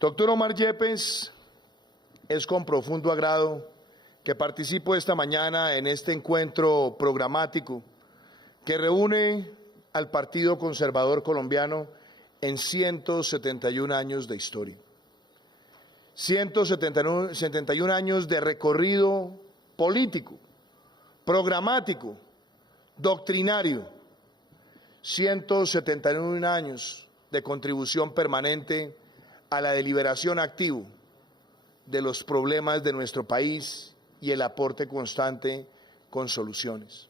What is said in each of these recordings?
Doctor Omar Yepes, es con profundo agrado que participo esta mañana en este encuentro programático que reúne al Partido Conservador Colombiano en 171 años de historia. 171 años de recorrido político, programático, doctrinario, 171 años de contribución permanente a la deliberación activa de los problemas de nuestro país y el aporte constante con soluciones.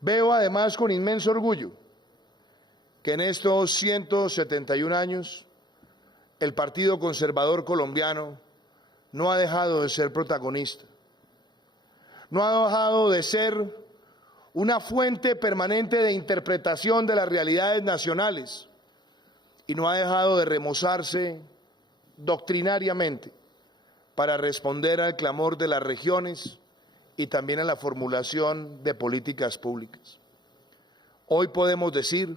Veo además con inmenso orgullo que en estos 171 años el Partido Conservador Colombiano no ha dejado de ser protagonista, no ha dejado de ser una fuente permanente de interpretación de las realidades nacionales y no ha dejado de remozarse doctrinariamente para responder al clamor de las regiones y también a la formulación de políticas públicas. Hoy podemos decir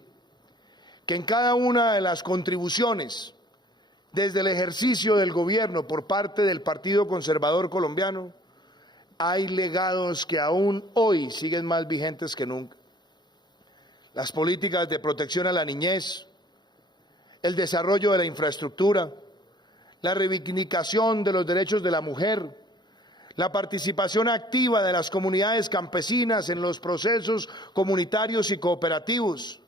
que en cada una de las contribuciones desde el ejercicio del gobierno por parte del Partido Conservador Colombiano hay legados que aún hoy siguen más vigentes que nunca. Las políticas de protección a la niñez, el desarrollo de la infraestructura, la reivindicación de los derechos de la mujer, la participación activa de las comunidades campesinas en los procesos comunitarios y cooperativos,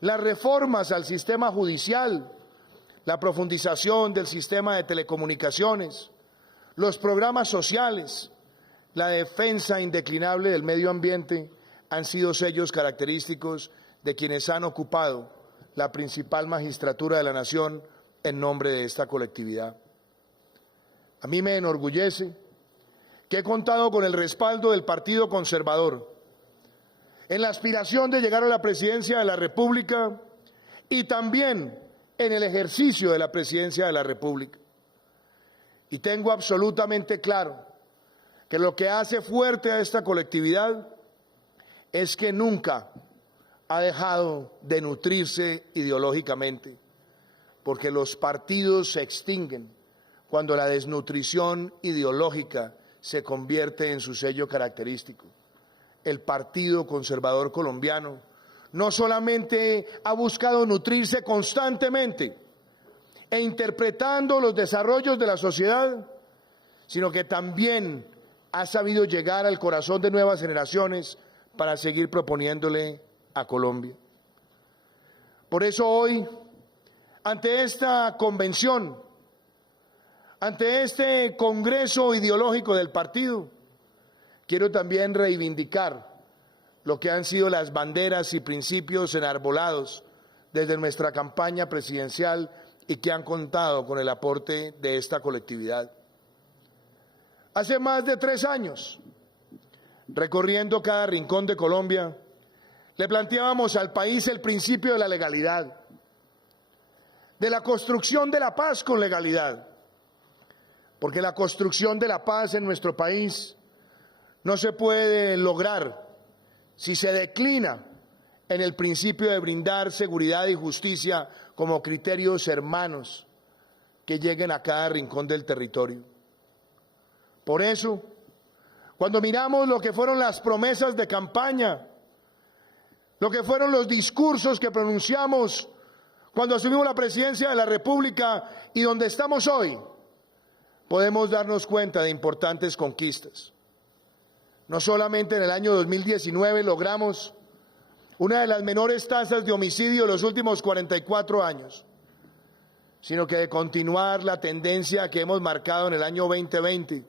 las reformas al sistema judicial, la profundización del sistema de telecomunicaciones, los programas sociales, la defensa indeclinable del medio ambiente han sido sellos característicos de quienes han ocupado la principal magistratura de la nación en nombre de esta colectividad. A mí me enorgullece que he contado con el respaldo del Partido Conservador en la aspiración de llegar a la presidencia de la República y también en el ejercicio de la presidencia de la República. Y tengo absolutamente claro que lo que hace fuerte a esta colectividad es que nunca ha dejado de nutrirse ideológicamente, porque los partidos se extinguen cuando la desnutrición ideológica se convierte en su sello característico. El Partido Conservador Colombiano no solamente ha buscado nutrirse constantemente e interpretando los desarrollos de la sociedad, sino que también ha sabido llegar al corazón de nuevas generaciones para seguir proponiéndole a Colombia. Por eso hoy, ante esta convención, ante este congreso ideológico del partido, quiero también reivindicar lo que han sido las banderas y principios enarbolados desde nuestra campaña presidencial y que han contado con el aporte de esta colectividad. Hace más de 3 años, recorriendo cada rincón de Colombia, le planteábamos al país el principio de la legalidad, de la construcción de la paz con legalidad, porque la construcción de la paz en nuestro país no se puede lograr si se declina en el principio de brindar seguridad y justicia como criterios hermanos que lleguen a cada rincón del territorio. Por eso, cuando miramos lo que fueron las promesas de campaña, lo que fueron los discursos que pronunciamos cuando asumimos la presidencia de la República y donde estamos hoy, podemos darnos cuenta de importantes conquistas. No solamente en el año 2019 logramos una de las menores tasas de homicidio de los últimos 44 años, sino que de continuar la tendencia que hemos marcado en el año 2020,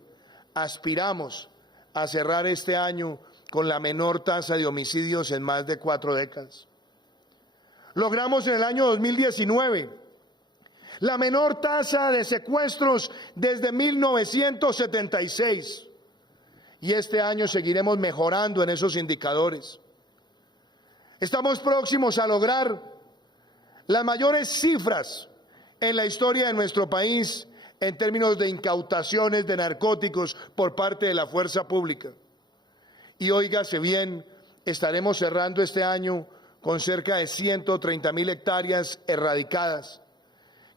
aspiramos a cerrar este año con la menor tasa de homicidios en más de 4 décadas. Logramos en el año 2019 la menor tasa de secuestros desde 1976 y este año seguiremos mejorando en esos indicadores. Estamos próximos a lograr las mayores cifras en la historia de nuestro país en términos de incautaciones de narcóticos por parte de la fuerza pública. Y óigase bien, estaremos cerrando este año con cerca de 130.000 hectáreas erradicadas,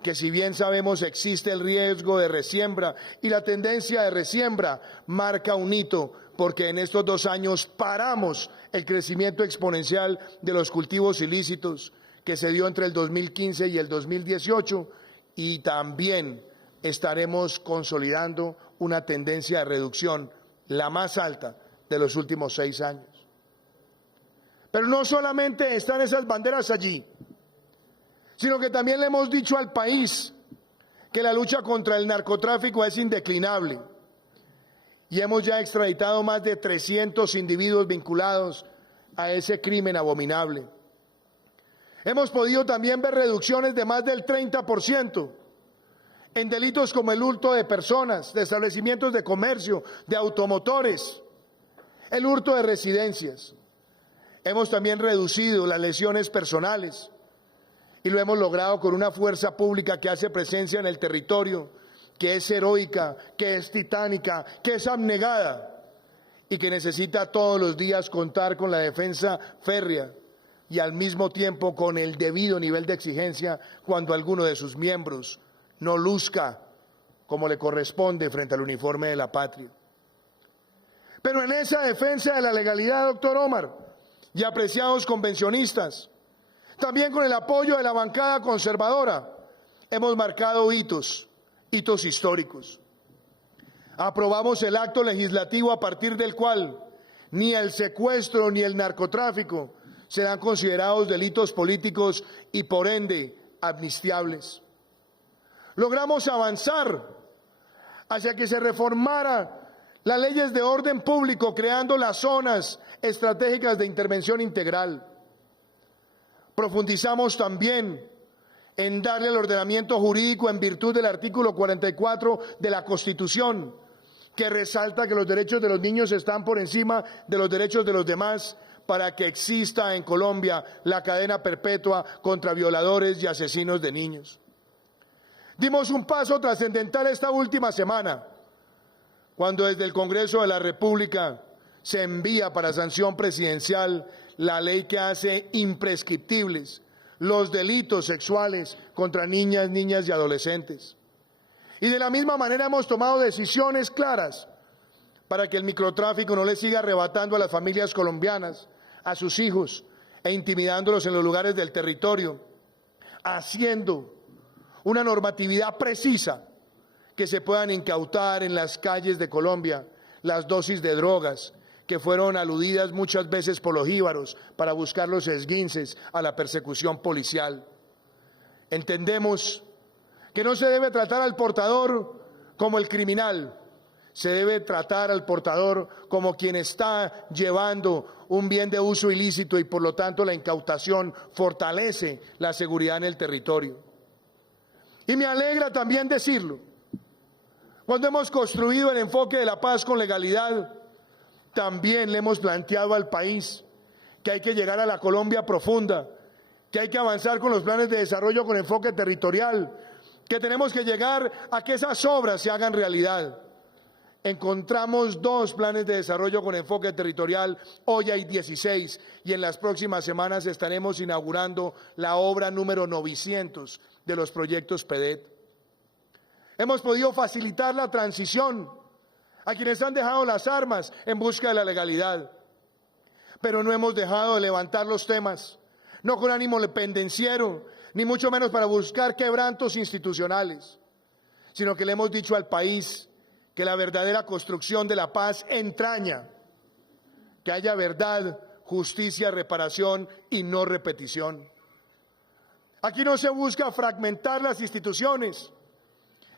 que si bien sabemos existe el riesgo de resiembra y la tendencia de resiembra marca un hito, porque en estos 2 años paramos el crecimiento exponencial de los cultivos ilícitos que se dio entre el 2015 y el 2018, y también estaremos consolidando una tendencia de reducción, la más alta de los últimos 6 años. Pero no solamente están esas banderas allí, sino que también le hemos dicho al país que la lucha contra el narcotráfico es indeclinable y hemos ya extraditado más de 300 individuos vinculados a ese crimen abominable. Hemos podido también ver reducciones de más del 30% en delitos como el hurto de personas, de establecimientos de comercio, de automotores, el hurto de residencias. Hemos también reducido las lesiones personales y lo hemos logrado con una fuerza pública que hace presencia en el territorio, que es heroica, que es titánica, que es abnegada y que necesita todos los días contar con la defensa férrea y al mismo tiempo con el debido nivel de exigencia cuando alguno de sus miembros no luzca como le corresponde frente al uniforme de la patria. Pero en esa defensa de la legalidad, doctor Omar, y apreciados convencionistas, también con el apoyo de la bancada conservadora, hemos marcado hitos históricos. Aprobamos el acto legislativo a partir del cual ni el secuestro ni el narcotráfico serán considerados delitos políticos y por ende amnistiables. Logramos avanzar hacia que se reformara las leyes de orden público, creando las zonas estratégicas de intervención integral. Profundizamos también en darle el ordenamiento jurídico en virtud del artículo 44 de la Constitución, que resalta que los derechos de los niños están por encima de los derechos de los demás, para que exista en Colombia la cadena perpetua contra violadores y asesinos de niños. Dimos un paso trascendental esta última semana, cuando desde el Congreso de la República se envía para sanción presidencial la ley que hace imprescriptibles los delitos sexuales contra niñas, niñas y adolescentes. Y de la misma manera hemos tomado decisiones claras para que el microtráfico no le siga arrebatando a las familias colombianas, a sus hijos, e intimidándolos en los lugares del territorio, haciendo una normatividad precisa que se puedan incautar en las calles de Colombia las dosis de drogas que fueron aludidas muchas veces por los jíbaros para buscar los esguinces a la persecución policial. Entendemos que no se debe tratar al portador como el criminal, se debe tratar al portador como quien está llevando un bien de uso ilícito y por lo tanto la incautación fortalece la seguridad en el territorio. Y me alegra también decirlo, cuando hemos construido el enfoque de la paz con legalidad, también le hemos planteado al país que hay que llegar a la Colombia profunda, que hay que avanzar con los planes de desarrollo con enfoque territorial, que tenemos que llegar a que esas obras se hagan realidad. Encontramos 2 planes de desarrollo con enfoque territorial, hoy hay 16 y en las próximas semanas estaremos inaugurando la obra número 900 de los proyectos PEDET. Hemos podido facilitar la transición a quienes han dejado las armas en busca de la legalidad, pero no hemos dejado de levantar los temas, no con ánimo pendenciero, ni mucho menos para buscar quebrantos institucionales, sino que le hemos dicho al país que la verdadera construcción de la paz entraña que haya verdad, justicia, reparación y no repetición. Aquí no se busca fragmentar las instituciones,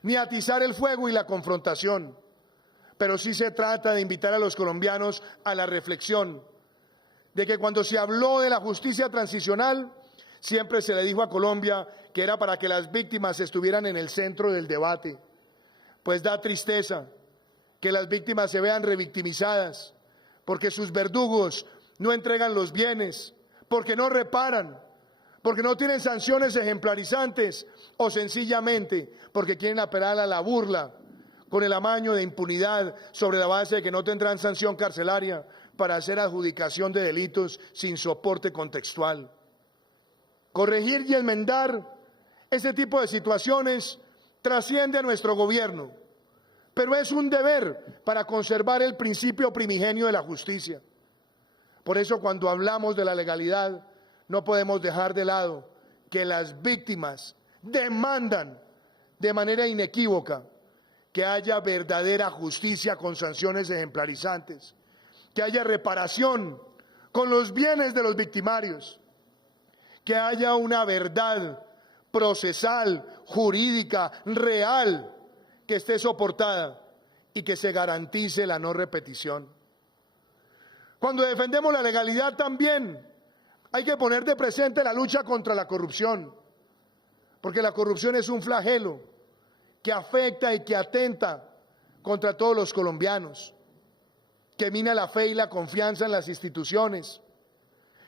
ni atizar el fuego y la confrontación, pero sí se trata de invitar a los colombianos a la reflexión de que cuando se habló de la justicia transicional, siempre se le dijo a Colombia que era para que las víctimas estuvieran en el centro del debate. Pues da tristeza que las víctimas se vean revictimizadas, porque sus verdugos no entregan los bienes, porque no reparan, porque no tienen sanciones ejemplarizantes o sencillamente porque quieren apelar a la burla con el amaño de impunidad sobre la base de que no tendrán sanción carcelaria para hacer adjudicación de delitos sin soporte contextual. Corregir y enmendar Ese tipo de situaciones trasciende a nuestro gobierno, pero es un deber para conservar el principio primigenio de la justicia. Por eso, cuando hablamos de la legalidad, no podemos dejar de lado que las víctimas demandan de manera inequívoca que haya verdadera justicia con sanciones ejemplarizantes, que haya reparación con los bienes de los victimarios, que haya una verdad procesal, jurídica, real, que esté soportada y que se garantice la no repetición. Cuando defendemos la legalidad también hay que poner de presente la lucha contra la corrupción, porque la corrupción es un flagelo que afecta y que atenta contra todos los colombianos, que mina la fe y la confianza en las instituciones,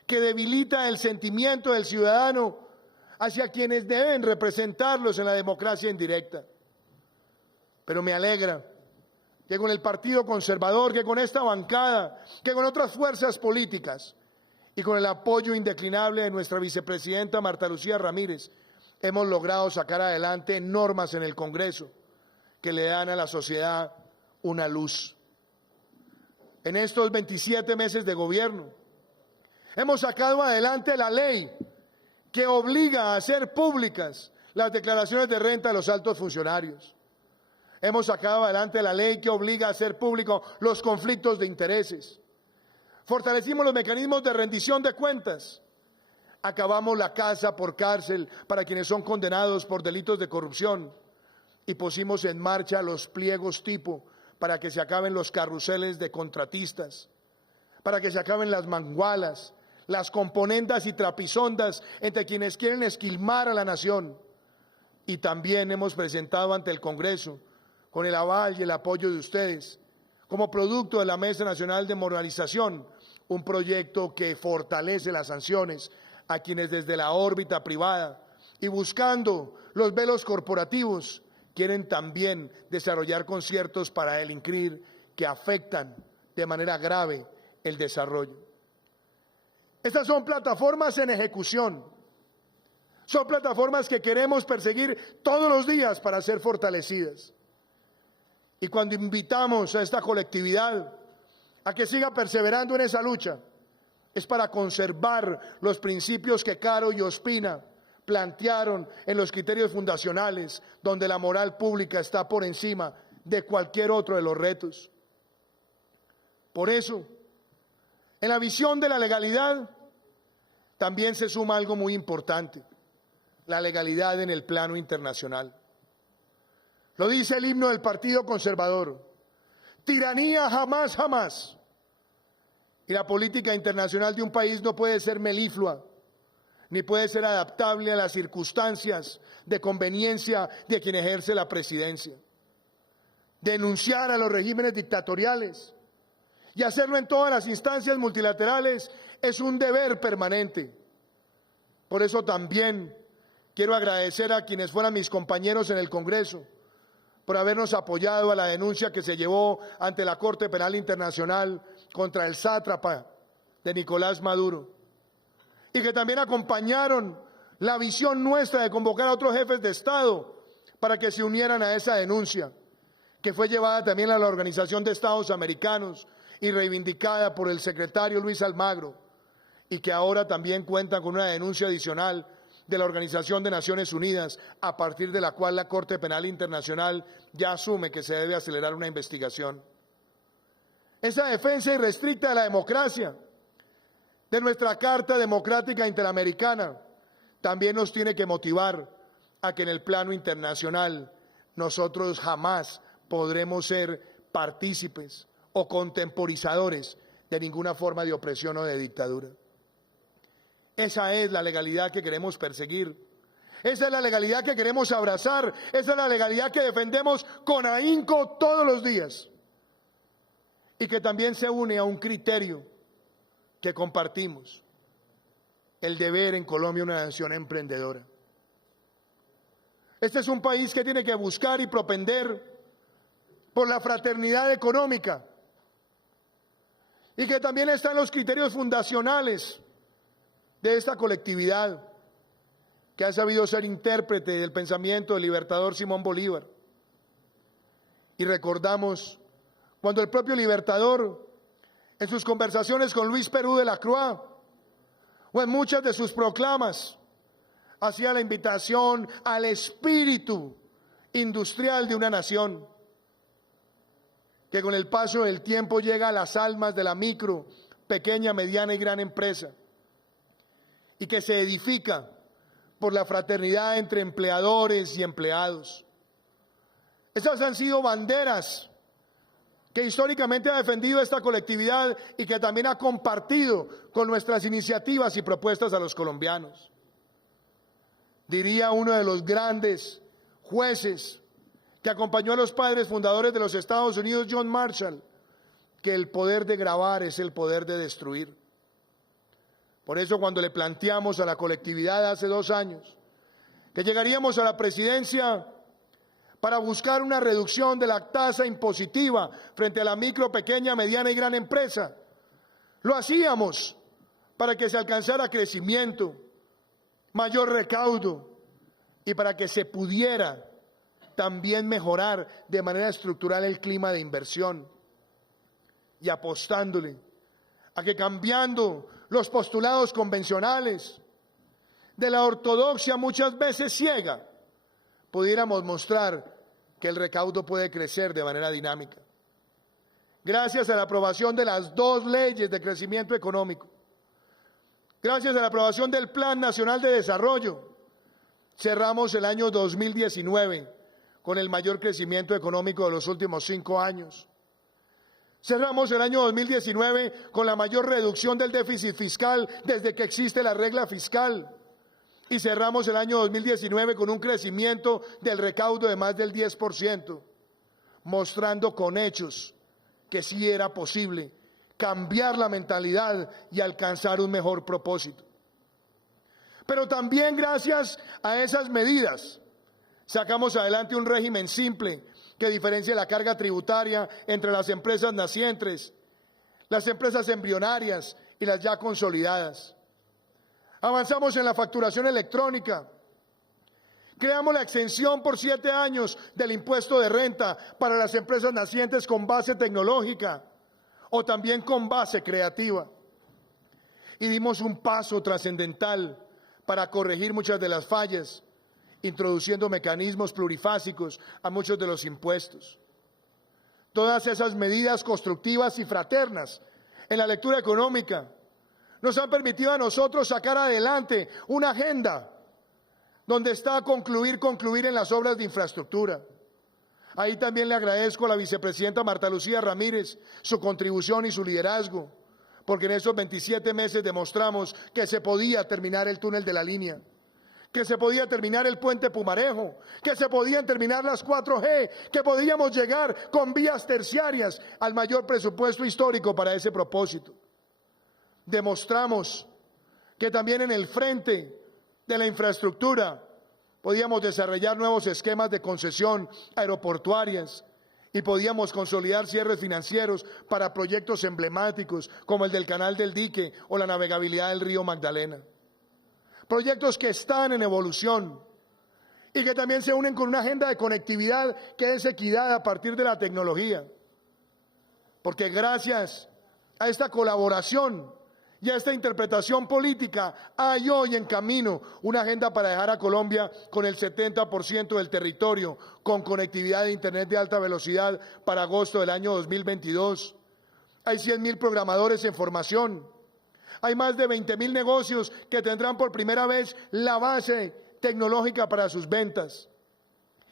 que debilita el sentimiento del ciudadano hacia quienes deben representarlos en la democracia indirecta. Pero me alegra que con el Partido Conservador, que con esta bancada, que con otras fuerzas políticas y con el apoyo indeclinable de nuestra vicepresidenta Marta Lucía Ramírez, hemos logrado sacar adelante normas en el Congreso que le dan a la sociedad una luz. En estos 27 meses de gobierno, hemos sacado adelante la ley que obliga a hacer públicas las declaraciones de renta de los altos funcionarios. Hemos sacado adelante la ley que obliga a hacer públicos los conflictos de intereses. Fortalecimos los mecanismos de rendición de cuentas. Acabamos la casa por cárcel para quienes son condenados por delitos de corrupción y pusimos en marcha los pliegos tipo para que se acaben los carruseles de contratistas, para que se acaben las mangualas, las componendas y trapisondas entre quienes quieren esquilmar a la nación. Y también hemos presentado ante el Congreso, con el aval y el apoyo de ustedes, como producto de la Mesa Nacional de Moralización, un proyecto que fortalece las sanciones a quienes desde la órbita privada y buscando los velos corporativos quieren también desarrollar conciertos para delinquir que afectan de manera grave el desarrollo. Estas son plataformas en ejecución, son plataformas que queremos perseguir todos los días para ser fortalecidas. Y cuando invitamos a esta colectividad a que siga perseverando en esa lucha, es para conservar los principios que Caro y Ospina plantearon en los criterios fundacionales, donde la moral pública está por encima de cualquier otro de los retos. Por eso, en la visión de la legalidad, también se suma algo muy importante, la legalidad en el plano internacional. Lo dice el himno del Partido Conservador: tiranía jamás, jamás. Y la política internacional de un país no puede ser meliflua, ni puede ser adaptable a las circunstancias de conveniencia de quien ejerce la presidencia. Denunciar a los regímenes dictatoriales y hacerlo en todas las instancias multilaterales es un deber permanente. Por eso también quiero agradecer a quienes fueran mis compañeros en el Congreso por habernos apoyado a la denuncia que se llevó ante la Corte Penal Internacional contra el sátrapa de Nicolás Maduro, y que también acompañaron la visión nuestra de convocar a otros jefes de Estado para que se unieran a esa denuncia, que fue llevada también a la Organización de Estados Americanos y reivindicada por el secretario Luis Almagro, y que ahora también cuenta con una denuncia adicional de la Organización de Naciones Unidas, a partir de la cual la Corte Penal Internacional ya asume que se debe acelerar una investigación. Esa defensa irrestricta de la democracia, de nuestra Carta Democrática Interamericana, también nos tiene que motivar a que en el plano internacional nosotros jamás podremos ser partícipes o contemporizadores de ninguna forma de opresión o de dictadura. Esa es la legalidad que queremos perseguir. Esa es la legalidad que queremos abrazar. Esa es la legalidad que defendemos con ahínco todos los días. Y que también se une a un criterio que compartimos: el de ver en Colombia una nación emprendedora. Este es un país que tiene que buscar y propender por la fraternidad económica, y que también están los criterios fundacionales de esta colectividad, que ha sabido ser intérprete del pensamiento del libertador Simón Bolívar. Y recordamos cuando el propio libertador, en sus conversaciones con Luis Perú de la Croix, o en muchas de sus proclamas, hacía la invitación al espíritu industrial de una nación, que con el paso del tiempo llega a las almas de la micro, pequeña, mediana y gran empresa, y que se edifica por la fraternidad entre empleadores y empleados. Esas han sido banderas que históricamente ha defendido esta colectividad y que también ha compartido con nuestras iniciativas y propuestas a los colombianos. Diría uno de los grandes jueces que acompañó a los padres fundadores de los Estados Unidos, John Marshall, que el poder de grabar es el poder de destruir. Por eso cuando le planteamos a la colectividad hace 2 años que llegaríamos a la presidencia para buscar una reducción de la tasa impositiva frente a la micro, pequeña, mediana y gran empresa, lo hacíamos para que se alcanzara crecimiento, mayor recaudo y para que se pudiera también mejorar de manera estructural el clima de inversión, y apostándole a que, cambiando los postulados convencionales de la ortodoxia muchas veces ciega, pudiéramos mostrar que el recaudo puede crecer de manera dinámica. Gracias a la aprobación de las 2 leyes de crecimiento económico, gracias a la aprobación del Plan Nacional de Desarrollo, cerramos el año 2019 con el mayor crecimiento económico de los últimos 5 años. Cerramos el año 2019 con la mayor reducción del déficit fiscal desde que existe la regla fiscal. Y cerramos el año 2019 con un crecimiento del recaudo de más del 10%, mostrando con hechos que sí era posible cambiar la mentalidad y alcanzar un mejor propósito. Pero también gracias a esas medidas sacamos adelante un régimen simple que diferencia la carga tributaria entre las empresas nacientes, las empresas embrionarias y las ya consolidadas. Avanzamos en la facturación electrónica. Creamos la exención por 7 años del impuesto de renta para las empresas nacientes con base tecnológica o también con base creativa. Y dimos un paso trascendental para corregir muchas de las fallas, introduciendo mecanismos plurifásicos a muchos de los impuestos. Todas esas medidas constructivas y fraternas en la lectura económica nos han permitido a nosotros sacar adelante una agenda donde está concluir en las obras de infraestructura. Ahí también le agradezco a la vicepresidenta Marta Lucía Ramírez su contribución y su liderazgo, porque en esos 27 meses demostramos que se podía terminar el túnel de la línea, que se podía terminar el puente Pumarejo, que se podían terminar las 4G, que podíamos llegar con vías terciarias al mayor presupuesto histórico para ese propósito. Demostramos que también en el frente de la infraestructura podíamos desarrollar nuevos esquemas de concesión aeroportuarias y podíamos consolidar cierres financieros para proyectos emblemáticos como el del Canal del Dique o la navegabilidad del río Magdalena. Proyectos que están en evolución y que también se unen con una agenda de conectividad que es equidad a partir de la tecnología. Porque gracias a esta colaboración y a esta interpretación política hay hoy en camino una agenda para dejar a Colombia con el 70% del territorio con conectividad de internet de alta velocidad para agosto del año 2022. Hay 100.000 programadores en formación. Hay más de 20.000 negocios que tendrán por primera vez la base tecnológica para sus ventas.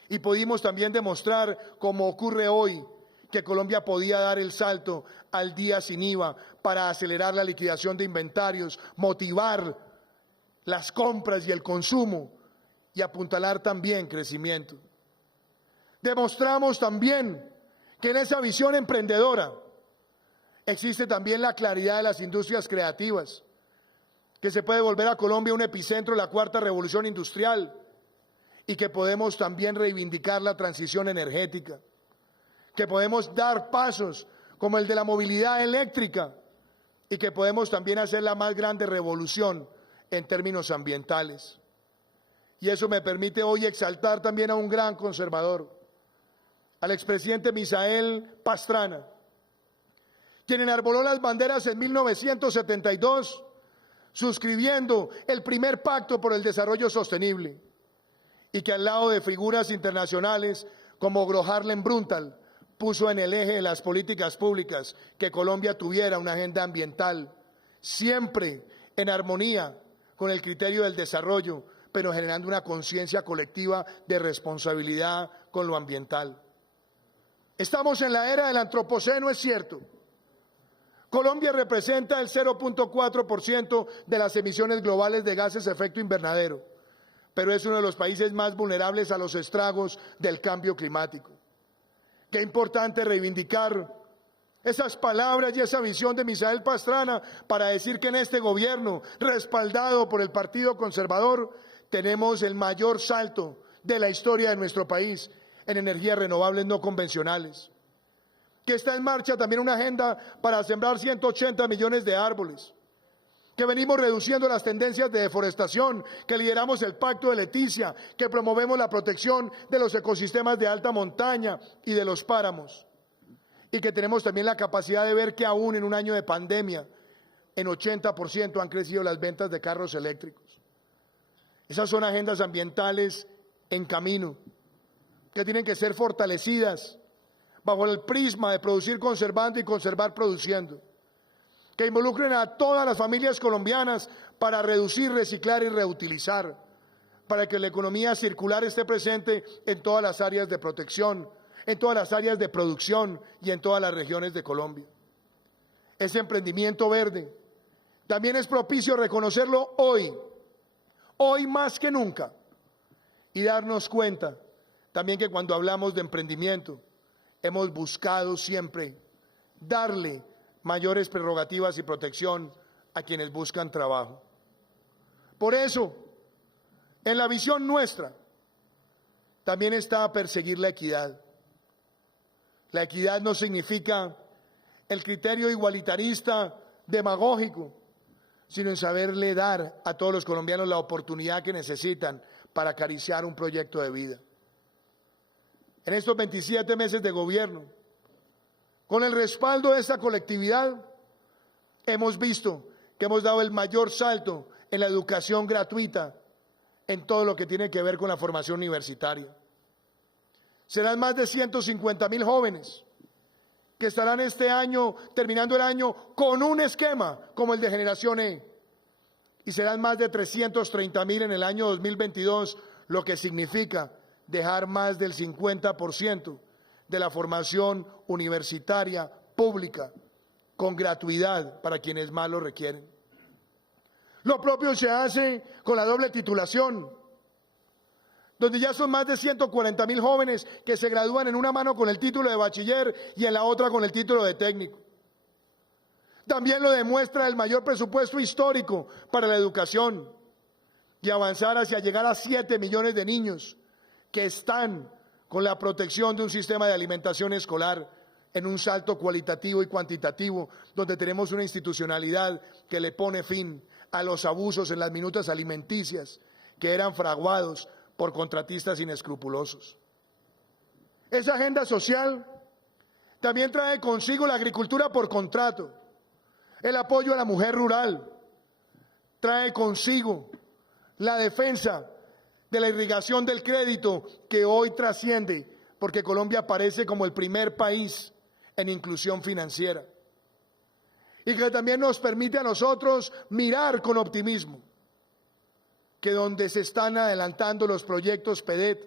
Y pudimos también demostrar, como ocurre hoy, que Colombia podía dar el salto al día sin IVA para acelerar la liquidación de inventarios, motivar las compras y el consumo y apuntalar también crecimiento. Demostramos también que en esa visión emprendedora existe también la claridad de las industrias creativas, que se puede volver a Colombia un epicentro de la 4ª revolución industrial y que podemos también reivindicar la transición energética, que podemos dar pasos como el de la movilidad eléctrica y que podemos también hacer la más grande revolución en términos ambientales. Y eso me permite hoy exaltar también a un gran conservador, al expresidente Misael Pastrana, quien enarboló las banderas en 1972, suscribiendo el primer pacto por el desarrollo sostenible, y que al lado de figuras internacionales como Gro Harlem Brundtland puso en el eje de las políticas públicas que Colombia tuviera una agenda ambiental, siempre en armonía con el criterio del desarrollo, pero generando una conciencia colectiva de responsabilidad con lo ambiental. Estamos en la era del antropoceno, es cierto. Colombia representa el 0.4% de las emisiones globales de gases de efecto invernadero, pero es uno de los países más vulnerables a los estragos del cambio climático. Qué importante reivindicar esas palabras y esa visión de Misael Pastrana para decir que en este gobierno, respaldado por el Partido Conservador, tenemos el mayor salto de la historia de nuestro país en energías renovables no convencionales. Que está en marcha también una agenda para sembrar 180 millones de árboles. Que venimos reduciendo las tendencias de deforestación, que lideramos el Pacto de Leticia, que promovemos la protección de los ecosistemas de alta montaña y de los páramos. Y que tenemos también la capacidad de ver que aún en un año de pandemia, en 80% han crecido las ventas de carros eléctricos. Esas son agendas ambientales en camino, que tienen que ser fortalecidas bajo el prisma de producir conservando y conservar produciendo, que involucren a todas las familias colombianas para reducir, reciclar y reutilizar, para que la economía circular esté presente en todas las áreas de protección, en todas las áreas de producción y en todas las regiones de Colombia. Ese emprendimiento verde también es propicio reconocerlo hoy más que nunca, y darnos cuenta también que cuando hablamos de emprendimiento hemos buscado siempre darle mayores prerrogativas y protección a quienes buscan trabajo. Por eso, en la visión nuestra también está perseguir la equidad. La equidad no significa el criterio igualitarista demagógico, sino en saberle dar a todos los colombianos la oportunidad que necesitan para acariciar un proyecto de vida. En estos 27 meses de gobierno, con el respaldo de esta colectividad, hemos visto que hemos dado el mayor salto en la educación gratuita, en todo lo que tiene que ver con la formación universitaria. Serán más de 150.000 jóvenes que estarán este año, terminando el año, con un esquema como el de Generación E. Y serán más de 330.000 en el año 2022, lo que significa dejar más del 50% de la formación universitaria pública con gratuidad para quienes más lo requieren. Lo propio se hace con la doble titulación, donde ya son más de 140.000 jóvenes que se gradúan en una mano con el título de bachiller y en la otra con el título de técnico. También lo demuestra el mayor presupuesto histórico para la educación y avanzar hacia llegar a 7 millones de niños que están con la protección de un sistema de alimentación escolar en un salto cualitativo y cuantitativo, donde tenemos una institucionalidad que le pone fin a los abusos en las minutas alimenticias que eran fraguados por contratistas inescrupulosos. Esa agenda social también trae consigo la agricultura por contrato, el apoyo a la mujer rural, trae consigo la defensa de la irrigación del crédito que hoy trasciende, porque Colombia aparece como el primer país en inclusión financiera, y que también nos permite a nosotros mirar con optimismo que donde se están adelantando los proyectos PEDET,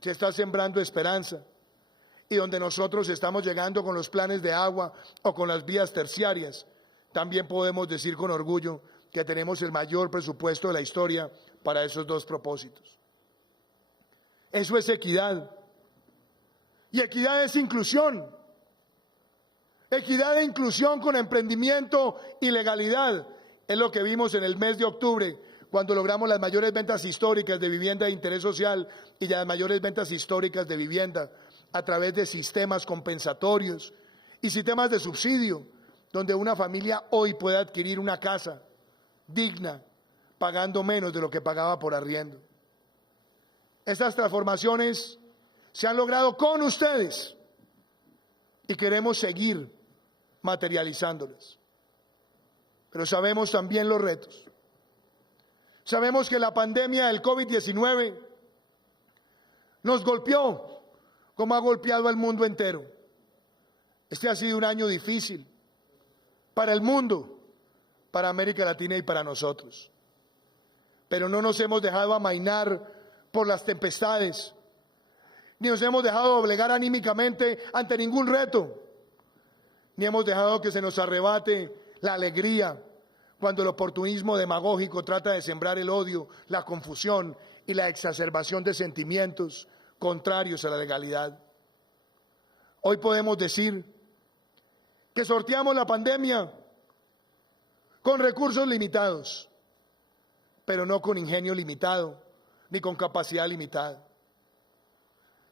se está sembrando esperanza, y donde nosotros estamos llegando con los planes de agua o con las vías terciarias, también podemos decir con orgullo que tenemos el mayor presupuesto de la historia para esos dos propósitos. Eso es equidad. Y equidad es inclusión. Equidad e inclusión con emprendimiento y legalidad. Es lo que vimos en el mes de octubre, cuando logramos las mayores ventas históricas de vivienda de interés social y las mayores ventas históricas de vivienda a través de sistemas compensatorios y sistemas de subsidio, donde una familia hoy puede adquirir una casa digna, pagando menos de lo que pagaba por arriendo. Estas transformaciones se han logrado con ustedes y queremos seguir materializándolas. Pero sabemos también los retos. Sabemos que la pandemia del COVID-19 nos golpeó como ha golpeado al mundo entero. Este ha sido un año difícil para el mundo, para América Latina y para nosotros. Pero no nos hemos dejado amainar por las tempestades, ni nos hemos dejado doblegar anímicamente ante ningún reto, ni hemos dejado que se nos arrebate la alegría cuando el oportunismo demagógico trata de sembrar el odio, la confusión y la exacerbación de sentimientos contrarios a la legalidad. Hoy podemos decir que sorteamos la pandemia con recursos limitados, pero no con ingenio limitado ni con capacidad limitada.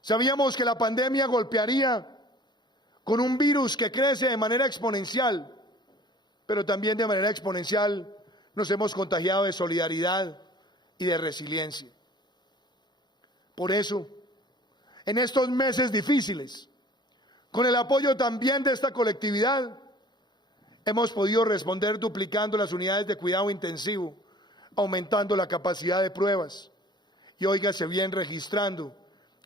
Sabíamos que la pandemia golpearía con un virus que crece de manera exponencial, pero también de manera exponencial nos hemos contagiado de solidaridad y de resiliencia. Por eso, en estos meses difíciles, con el apoyo también de esta colectividad, hemos podido responder duplicando las unidades de cuidado intensivo, aumentando la capacidad de pruebas y, óigase bien, registrando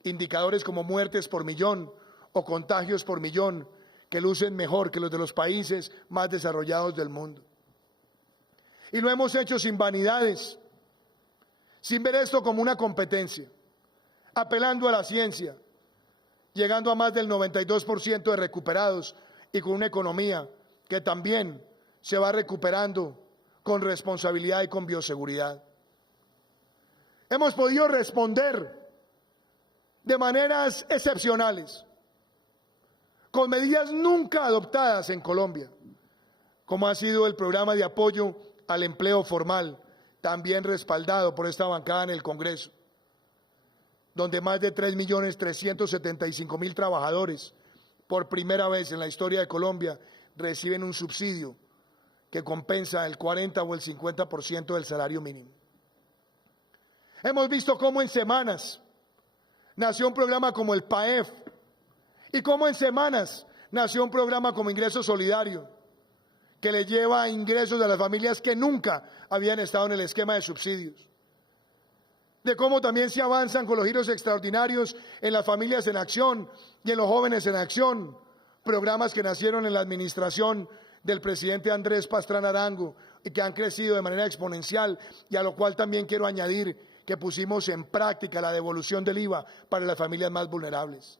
indicadores como muertes por millón o contagios por millón que lucen mejor que los de los países más desarrollados del mundo. Y lo hemos hecho sin vanidades, sin ver esto como una competencia, apelando a la ciencia, llegando a más del 92% de recuperados y con una economía que también se va recuperando con responsabilidad y con bioseguridad. Hemos podido responder de maneras excepcionales, con medidas nunca adoptadas en Colombia, como ha sido el programa de apoyo al empleo formal, también respaldado por esta bancada en el Congreso, donde más de 3.375.000 trabajadores, por primera vez en la historia de Colombia, reciben un subsidio que compensa el 40 o el 50% del salario mínimo. Hemos visto cómo en semanas nació un programa como el PAEF y cómo en semanas nació un programa como Ingreso Solidario, que le lleva ingresos a las familias que nunca habían estado en el esquema de subsidios. De cómo también se avanzan con los giros extraordinarios en las familias en acción y en los jóvenes en acción, programas que nacieron en la administración del presidente Andrés Pastrana Arango y que han crecido de manera exponencial, y a lo cual también quiero añadir que pusimos en práctica la devolución del IVA para las familias más vulnerables.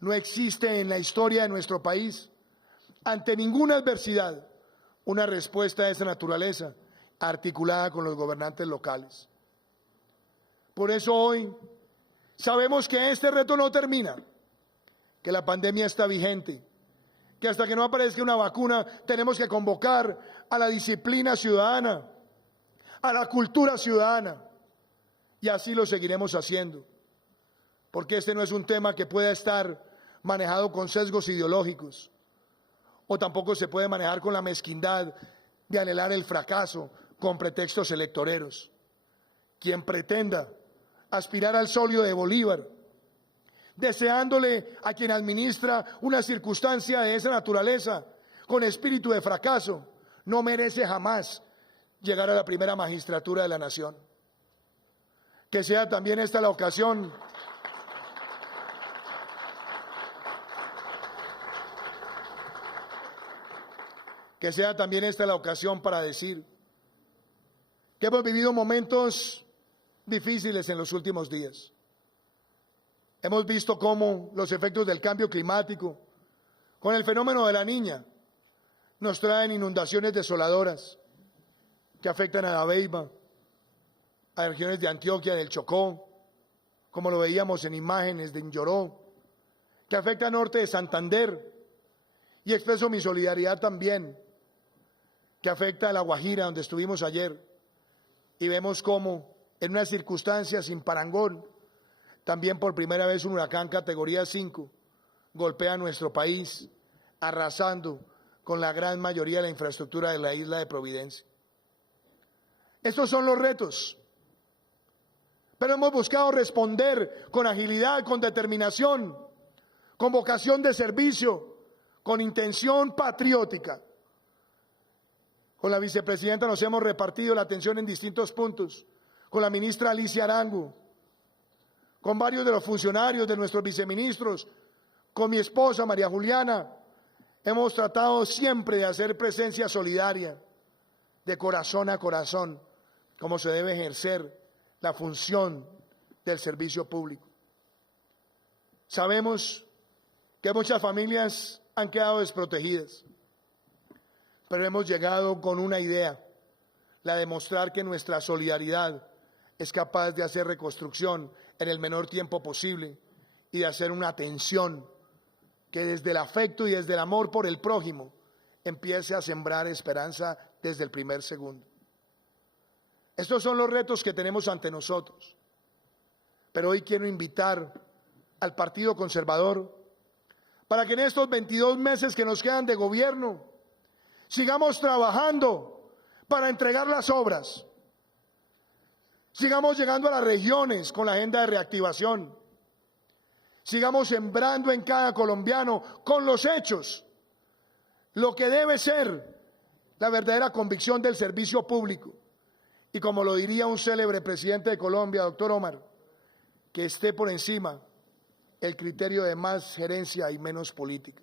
No existe en la historia de nuestro país, ante ninguna adversidad, una respuesta de esa naturaleza articulada con los gobernantes locales. Por eso hoy sabemos que este reto no termina, que la pandemia está vigente, que hasta que no aparezca una vacuna tenemos que convocar a la disciplina ciudadana, a la cultura ciudadana, y así lo seguiremos haciendo, porque este no es un tema que pueda estar manejado con sesgos ideológicos, o tampoco se puede manejar con la mezquindad de anhelar el fracaso con pretextos electoreros. Quien pretenda aspirar al solio de Bolívar, deseándole a quien administra una circunstancia de esa naturaleza con espíritu de fracaso, no merece jamás llegar a la primera magistratura de la nación. Que sea también esta la ocasión para decir que hemos vivido momentos difíciles en los últimos días. Hemos visto cómo los efectos del cambio climático, con el fenómeno de la Niña, nos traen inundaciones desoladoras que afectan a La Beiba, a regiones de Antioquia, del Chocó, como lo veíamos en imágenes de Inyoró, que afecta al norte de Santander, y expreso mi solidaridad también, que afecta a La Guajira, donde estuvimos ayer, y vemos cómo en una circunstancia sin parangón, también por primera vez un huracán categoría 5 golpea a nuestro país, arrasando con la gran mayoría de la infraestructura de la isla de Providencia. Estos son los retos, pero hemos buscado responder con agilidad, con determinación, con vocación de servicio, con intención patriótica. Con la vicepresidenta nos hemos repartido la atención en distintos puntos, con la ministra Alicia Arango, con varios de los funcionarios de nuestros viceministros, con mi esposa María Juliana. Hemos tratado siempre de hacer presencia solidaria, de corazón a corazón, como se debe ejercer la función del servicio público. Sabemos que muchas familias han quedado desprotegidas, pero hemos llegado con una idea, la de mostrar que nuestra solidaridad es capaz de hacer reconstrucción en el menor tiempo posible y de hacer una atención que desde el afecto y desde el amor por el prójimo empiece a sembrar esperanza desde el primer segundo. Estos son los retos que tenemos ante nosotros. Pero hoy quiero invitar al Partido Conservador para que en estos 22 meses que nos quedan de gobierno sigamos trabajando para entregar las obras. Sigamos llegando a las regiones con la agenda de reactivación. Sigamos sembrando en cada colombiano con los hechos lo que debe ser la verdadera convicción del servicio público. Y como lo diría un célebre presidente de Colombia, doctor Omar, que esté por encima el criterio de más gerencia y menos política.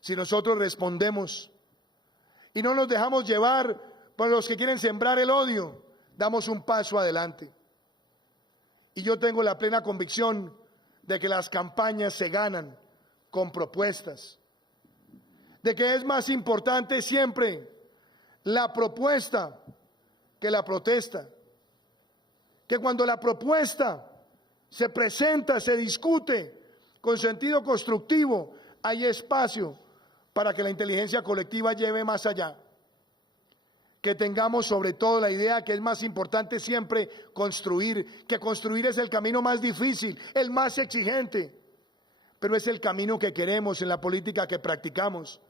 Si nosotros respondemos y no nos dejamos llevar por los que quieren sembrar el odio, damos un paso adelante. Y yo tengo la plena convicción de que las campañas se ganan con propuestas, de que es más importante siempre la propuesta que la protesta, que cuando la propuesta se presenta, se discute con sentido constructivo, hay espacio para que la inteligencia colectiva lleve más allá. Que tengamos sobre todo la idea que es más importante siempre construir, que construir es el camino más difícil, el más exigente, pero es el camino que queremos en la política que practicamos,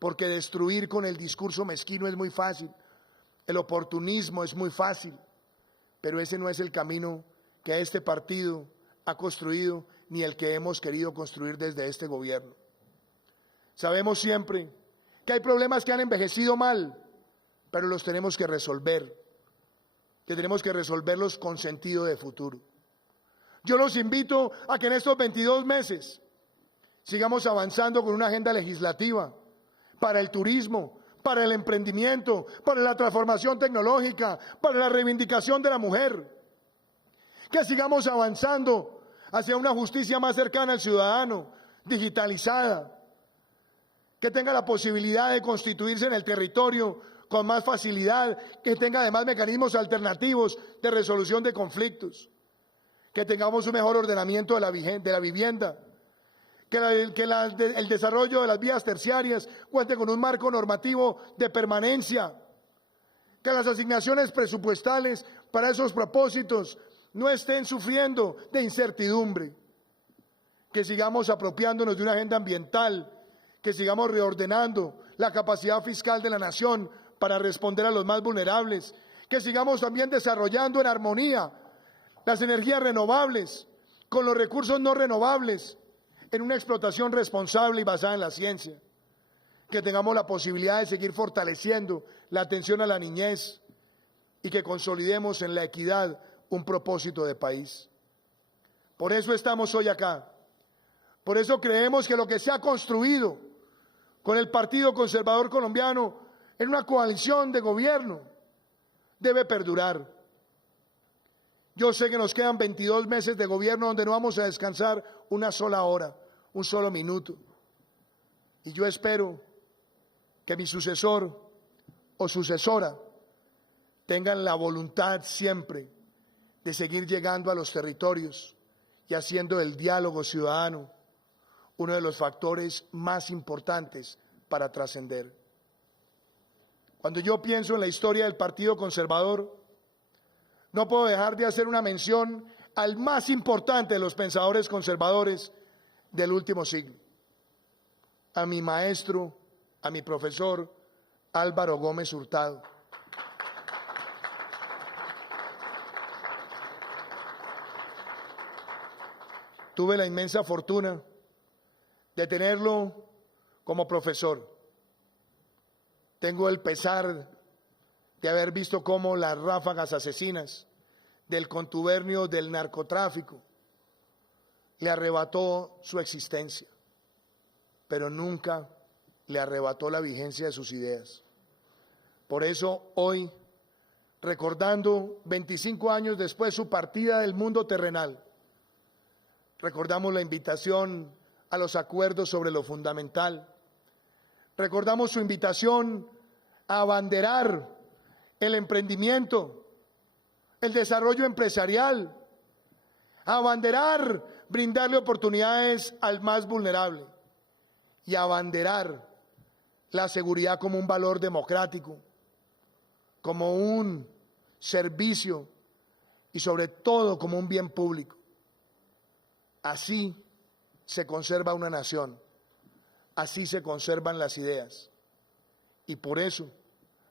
porque destruir con el discurso mezquino es muy fácil, el oportunismo es muy fácil, pero ese no es el camino que este partido ha construido ni el que hemos querido construir desde este gobierno. Sabemos siempre que hay problemas que han envejecido mal, pero los tenemos que resolver, que tenemos que resolverlos con sentido de futuro. Yo los invito a que en estos 22 meses sigamos avanzando con una agenda legislativa para el turismo, para el emprendimiento, para la transformación tecnológica, para la reivindicación de la mujer. Que sigamos avanzando hacia una justicia más cercana al ciudadano, digitalizada, que tenga la posibilidad de constituirse en el territorio con más facilidad, que tenga además mecanismos alternativos de resolución de conflictos, que tengamos un mejor ordenamiento de la vivienda, que el desarrollo de las vías terciarias cuente con un marco normativo de permanencia, que las asignaciones presupuestales para esos propósitos no estén sufriendo de incertidumbre, que sigamos apropiándonos de una agenda ambiental, que sigamos reordenando la capacidad fiscal de la nación para responder a los más vulnerables, que sigamos también desarrollando en armonía las energías renovables con los recursos no renovables en una explotación responsable y basada en la ciencia, que tengamos la posibilidad de seguir fortaleciendo la atención a la niñez y que consolidemos en la equidad un propósito de país. Por eso estamos hoy acá. Por eso creemos que lo que se ha construido con el Partido Conservador Colombiano en una coalición de gobierno debe perdurar. Yo sé que nos quedan 22 meses de gobierno donde no vamos a descansar una sola hora, un solo minuto. Y yo espero que mi sucesor o sucesora tengan la voluntad siempre de seguir llegando a los territorios y haciendo del diálogo ciudadano uno de los factores más importantes para trascender. Cuando yo pienso en la historia del Partido Conservador, no puedo dejar de hacer una mención al más importante de los pensadores conservadores del último siglo, a mi maestro, a mi profesor Álvaro Gómez Hurtado. tuve la inmensa fortuna de tenerlo como profesor. Tengo el pesar de haber visto cómo las ráfagas asesinas del contubernio del narcotráfico le arrebató su existencia, pero nunca le arrebató la vigencia de sus ideas. Por eso hoy, recordando 25 años después su partida del mundo terrenal, recordamos la invitación a los acuerdos sobre lo fundamental, recordamos su invitación a abanderar el emprendimiento, el desarrollo empresarial, a abanderar, brindarle oportunidades al más vulnerable y a abanderar la seguridad como un valor democrático, como un servicio y sobre todo como un bien público. Así se conserva una nación, así se conservan las ideas. Y por eso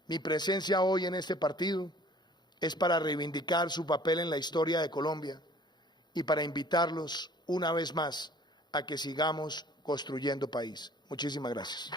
mi presencia hoy en este partido es para reivindicar su papel en la historia de Colombia y para invitarlos una vez más a que sigamos construyendo país. Muchísimas gracias.